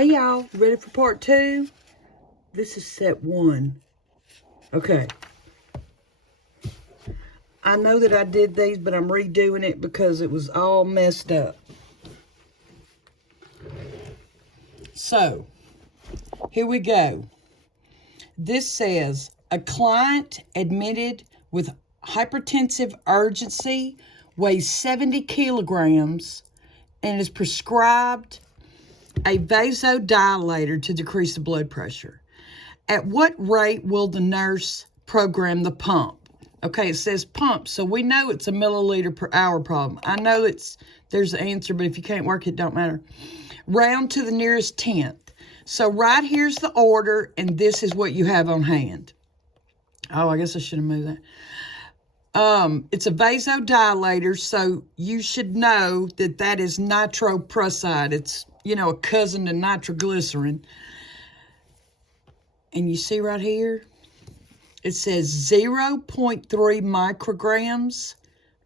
Hey y'all, ready for part 2? This is set 1. Okay. I know that I did these, but I'm redoing it because it was all messed up. So, here we go. This says, a client admitted with hypertensive urgency weighs 70 kilograms and is prescribed a vasodilator to decrease the blood pressure. At what rate will the nurse program the pump? Okay, it says pump, so we know it's a milliliter per hour problem. I know there's the answer, but if you can't work it, don't matter. Round to the nearest tenth. So right here's the order, and this is what you have on hand. Oh, I guess I should have moved that. It's a vasodilator, so you should know that that is nitroprusside. It's, a cousin to nitroglycerin. And you see right here, it says 0.3 micrograms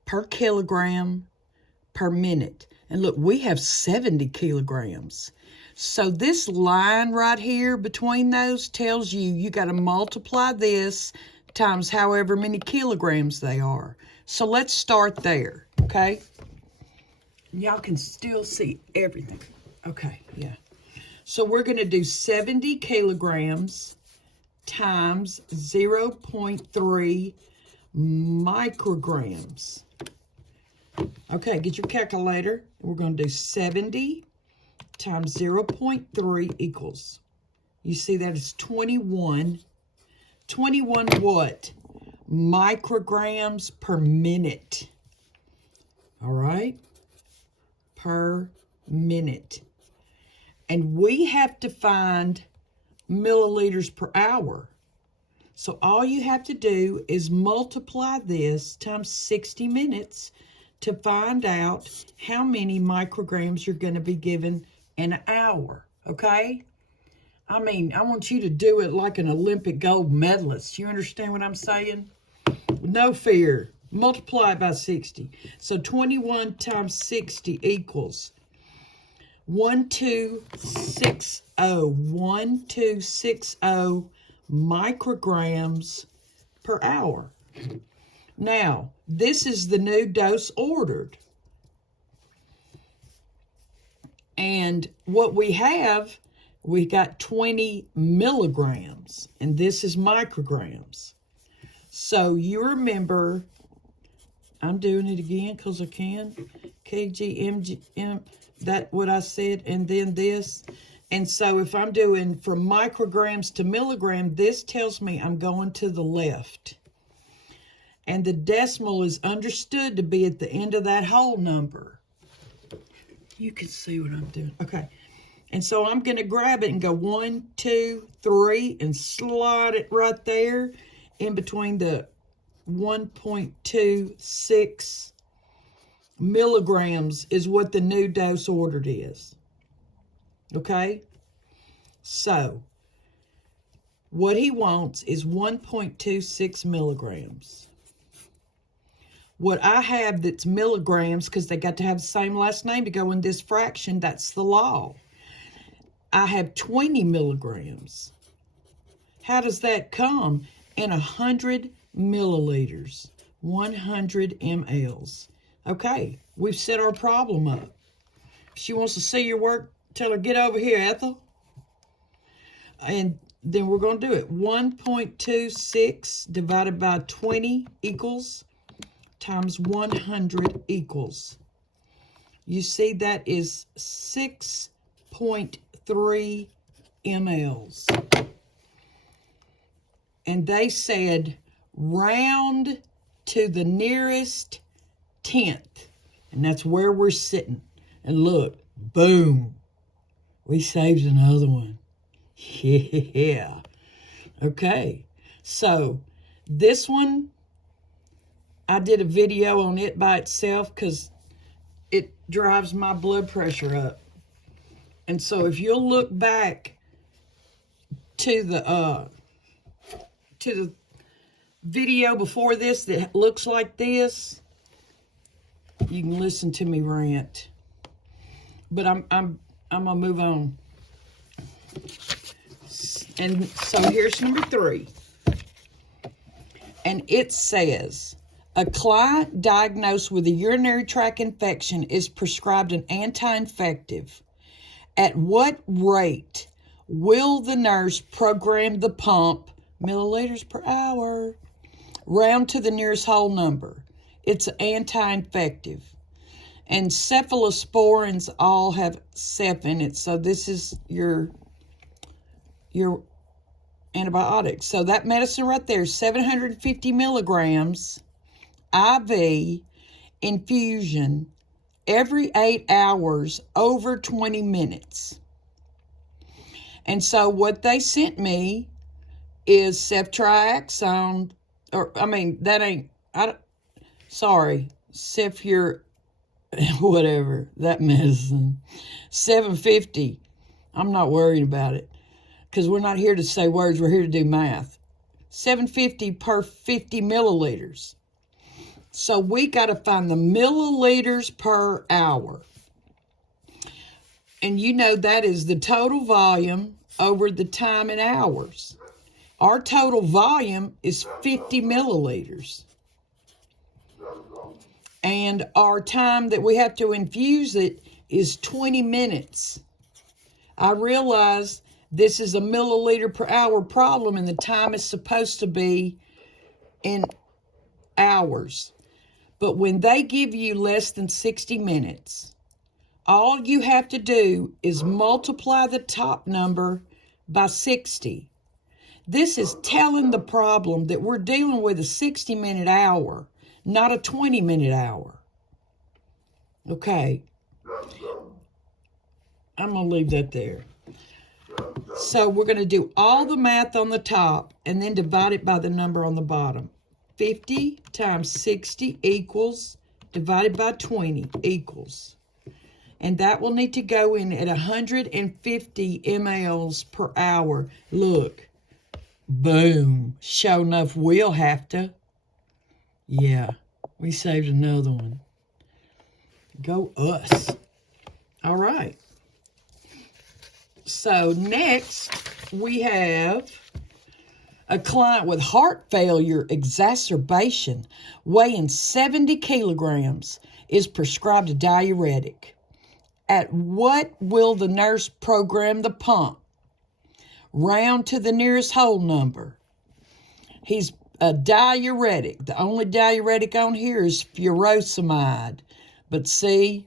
per kilogram per minute. And look, we have 70 kilograms. So this line right here between those tells you got to multiply this times however many kilograms they are. So let's start there, okay? Y'all can still see everything. Okay, yeah. So we're going to do 70 kilograms times 0.3 micrograms. Okay, get your calculator. We're going to do 70 times 0.3 equals. You see that is 21. 21 what? Micrograms per minute. All right? Per minute. And we have to find milliliters per hour. So all you have to do is multiply this times 60 minutes to find out how many micrograms you're going to be given in an hour, okay? I mean, I want you to do it like an Olympic gold medalist. You understand what I'm saying? No fear. Multiply it by 60. So 21 times 60 equals 1260. 1260 micrograms per hour. Now, this is the new dose ordered. And what we have, we got 20 milligrams, and this is micrograms. So you remember, I'm doing it again because I can, kg, that what I said, and then this. And so if I'm doing from micrograms to milligram, this tells me I'm going to the left. And the decimal is understood to be at the end of that whole number. You can see what I'm doing. Okay. And so I'm going to grab it and go 1, 2, 3, and slide it right there in between the 1.26 milligrams is what the new dose ordered is. Okay? So, what he wants is 1.26 milligrams. What I have that's milligrams, because they got to have the same last name to go in this fraction, that's the law. I have 20 milligrams. How does that come? In 100 milliliters, 100 mLs. Okay, we've set our problem up. If she wants to see your work, tell her, get over here, Ethel. And then we're going to do it. 1.26 divided by 20 equals times 100 equals. You see that is 6.3 mLs. And they said round to the nearest tenth. And that's where we're sitting. And look, boom, we saved another one. Yeah. Okay, so this one, I did a video on it by itself because it drives my blood pressure up. And so if you'll look back to the video before this that looks like this, you can listen to me rant. But I'm gonna move on. And so here's number 3. And it says, a client diagnosed with a urinary tract infection is prescribed an anti-infective. At what rate will the nurse program the pump, milliliters per hour, round to the nearest whole number? It's anti-infective. And cephalosporins all have ceph in it. So this is your antibiotics. So that medicine right there, 750 milligrams IV infusion every 8 hours over 20 minutes. And so what they sent me is ceftriaxone, cephur, whatever, that medicine, 750. I'm not worried about it because we're not here to say words, we're here to do math. 750 per 50 milliliters. So we got to find the milliliters per hour. And you know that is the total volume over the time in hours. Our total volume is 50 milliliters. And our time that we have to infuse it is 20 minutes. I realize this is a milliliter per hour problem and the time is supposed to be in hours. But when they give you less than 60 minutes, all you have to do is multiply the top number by 60. This is telling the problem that we're dealing with a 60-minute hour, not a 20-minute hour. Okay. I'm going to leave that there. So we're going to do all the math on the top and then divide it by the number on the bottom. 50 times 60 equals, divided by 20 equals. And that will need to go in at 150 mLs per hour. Look. Boom. Sure enough, we'll have to. Yeah, we saved another one. Go us. All right. So next, we have a client with heart failure exacerbation weighing 70 kilograms is prescribed a diuretic. At what will the nurse program the pump? Round to the nearest whole number. He's a diuretic. The only diuretic on here is furosemide. But see,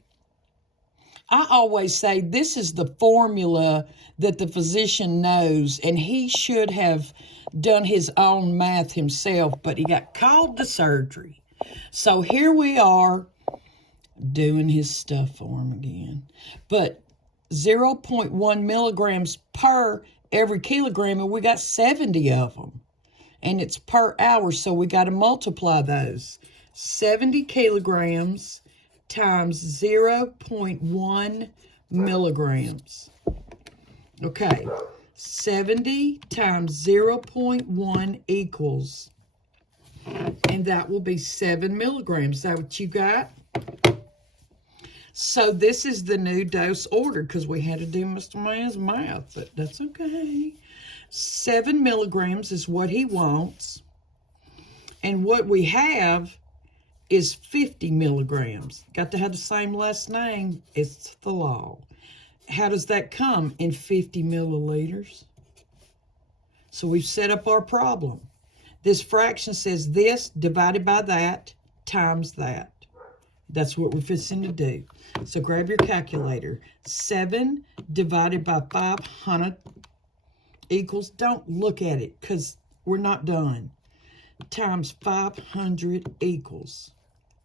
I always say this is the formula that the physician knows, and he should have done his own math himself, but he got called to surgery. So here we are doing his stuff for him again. But 0.1 milligrams per every kilogram, and we got 70 of them. And it's per hour, so we got to multiply those. 70 kilograms times 0.1 milligrams. Okay, 70 times 0.1 equals, and that will be 7 milligrams. Is that what you got? So this is the new dose order because we had to do Mr. Man's math, but that's okay. 7 milligrams is what he wants. And what we have is 50 milligrams. Got to have the same last name. It's the law. How does that come in 50 milliliters? So we've set up our problem. This fraction says this divided by that times that. That's what we're fixing to do. So grab your calculator. 7 divided by 500 equals, don't look at it because we're not done, times 500 equals,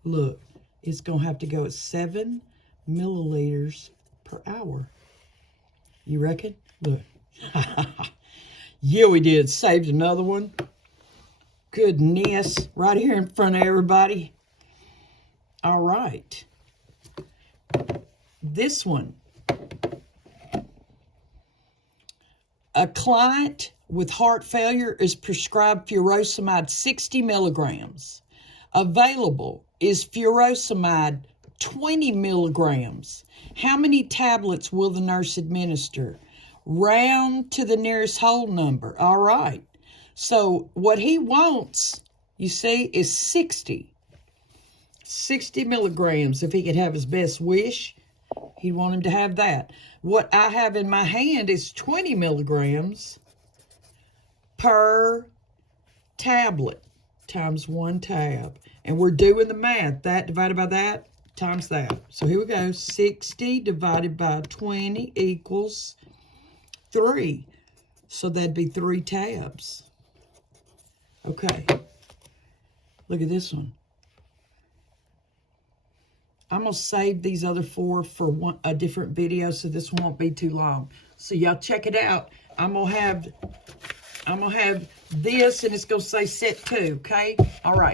look, it's going to have to go at 7 milliliters per hour. You reckon? Look. Yeah, we did. Saved another one. Goodness. Right here in front of everybody. All right. This one. A client with heart failure is prescribed furosemide 60 milligrams. Available is furosemide 20 milligrams. How many tablets will the nurse administer? round to the nearest whole number. All right. So what he wants, you see, is 60. 60 milligrams. If he could have his best wish, he'd want him to have that. What I have in my hand is 20 milligrams per tablet times 1 tab. And we're doing the math. That divided by that times that. So here we go. 60 divided by 20 equals 3. So that'd be 3 tabs. Okay. Look at this one. I'm going to save these other 4 for a different video, so this one won't be too long. So y'all check it out. I'm going to have this, and it's going to say set 2, okay? All right.